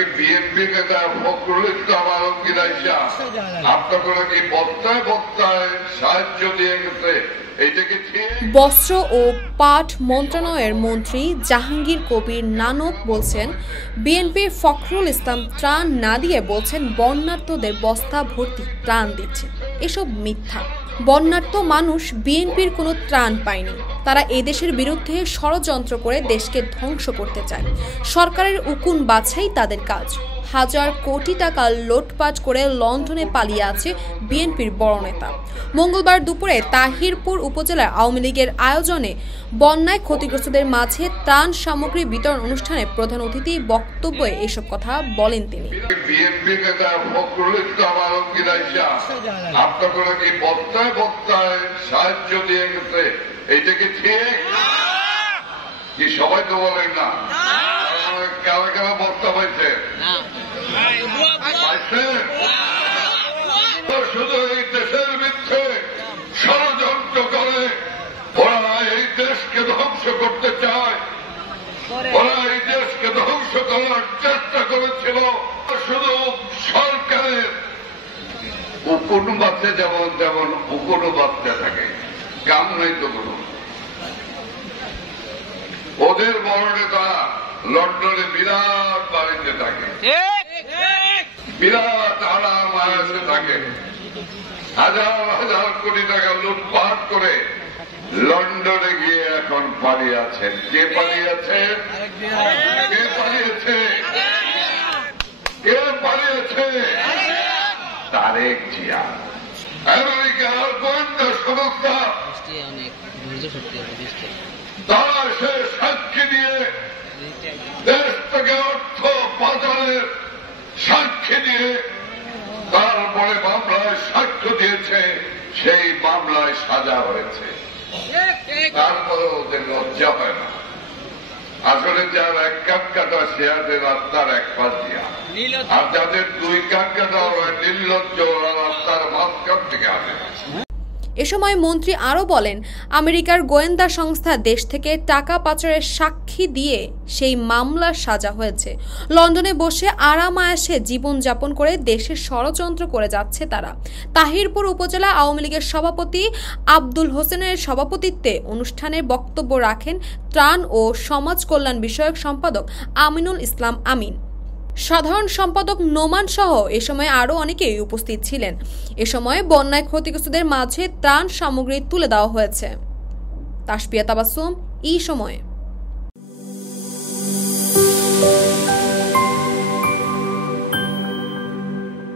BNP নেতা ফখরুল ইসলাম আলমগীর আইসা আপনারা কি বস্তায় বস্তায় সাহায্য দিয়ে গেছে, এইটাকে ঠিক? বস্ত্র ও পাট মন্ত্রণালয়ের মন্ত্রী জাহাঙ্গীর কবির নানক বলছেন, বিএনপির ফখরুল ইসলাম ত্রাণ না দিয়ে বলছেন বন্যার্তদের বস্তা ভর্তি ত্রাণ দিচ্ছে। এসব মিথ্যা। বন্যার্ত মানুষ বিএনপির কোনো ত্রাণ পায়নি। তারা এদেশের বিরুদ্ধে ষড়যন্ত্র করে দেশকে ধ্বংস করতে চায়। সরকারের উকুন বাছাই তাদের কাজ। হাজার কোটি টাকা লুটপাট করে লন্ডনে পালিয়ে আছে বিএনপির বড় নেতা। মঙ্গলবার দুপুরে তাহিরপুর উপজেলার আওয়ামী লীগের আয়োজনে বন্যায় ক্ষতিগ্রস্তদের মাঝে ত্রাণ সামগ্রী বিতরণ অনুষ্ঠানে প্রধান অতিথি বক্তব্যে এসব কথা বলেন তিনি। বিএনপি নেতা ফখরুল ইসলাম আলমগীর আইসা আপনারা কি বস্তায় বস্তায় সাহায্য দিয়ে গেছে, এইটাকে ঠিক? কি সবাই তো বলেন না? কারা কারা বস্তা পাইছে? শুধু এই দেশের বিরুদ্ধে ষড়যন্ত্র করে ওরা এই দেশকে ধ্বংস করতে চায়। ওরা এই দেশকে ধ্বংস করার চেষ্টা করেছিল। শুধু সরকারের উকুন বাচ্চা যেমন তেমন উকুনও বাচ্চা থাকে, কাম নাই তো কোনো। ওদের বড় নেতা লন্ডনে বিরাট বাড়িতে থাকে, বিরাট আরাম আয়াসে থাকে, হাজার হাজার কোটি টাকা লুটপাট করে লন্ডনে গিয়ে এখন পালিয়ে আছেন। কে পালিয়ে আছেন? কে পালিয়েছে? কে পালিয়েছে? তারেক জিয়া। আমেরিকার গোয়েন্দা সংস্থা তারা সে সাক্ষী দিয়ে দেশ থেকে অর্থ পাচারের সাক্ষী দিয়ে তারপরে মামলায় সাক্ষ্য দিয়েছে, সেই মামলায় সাজা হয়েছে। তারপরে ওদের লজ্জা হয় না। আসলে যার এক কাপ কাটা শেয়ারের রাস্তার এক পাশ দিয়া, আর যাদের দুই কাপ কাটা ওরা নির্লজ্জ, ওরা রাস্তার মাঝখান থেকে আসে। এ সময় মন্ত্রী আরও বলেন, আমেরিকার গোয়েন্দা সংস্থা দেশ থেকে টাকা পাচারের সাক্ষী দিয়ে সেই মামলার সাজা হয়েছে। লন্ডনে বসে আরাম আয়েসে জীবনযাপন করে দেশের ষড়যন্ত্র করে যাচ্ছে তারা। তাহিরপুর উপজেলা আওয়ামী লীগের সভাপতি আব্দুল হোসেনের সভাপতিত্বে অনুষ্ঠানে বক্তব্য রাখেন ত্রাণ ও সমাজ কল্যাণ বিষয়ক সম্পাদক আমিনুল ইসলাম আমিন, সাধারণ সম্পাদক নোমান সহ এ সময় আরও অনেকেই উপস্থিত ছিলেন। এ সময় বন্যায় ক্ষতিগ্রস্তদের মাঝে ত্রাণ সামগ্রী তুলে দেওয়া হয়েছে। তাসপিয়া তাবাসসুম, এই সময়।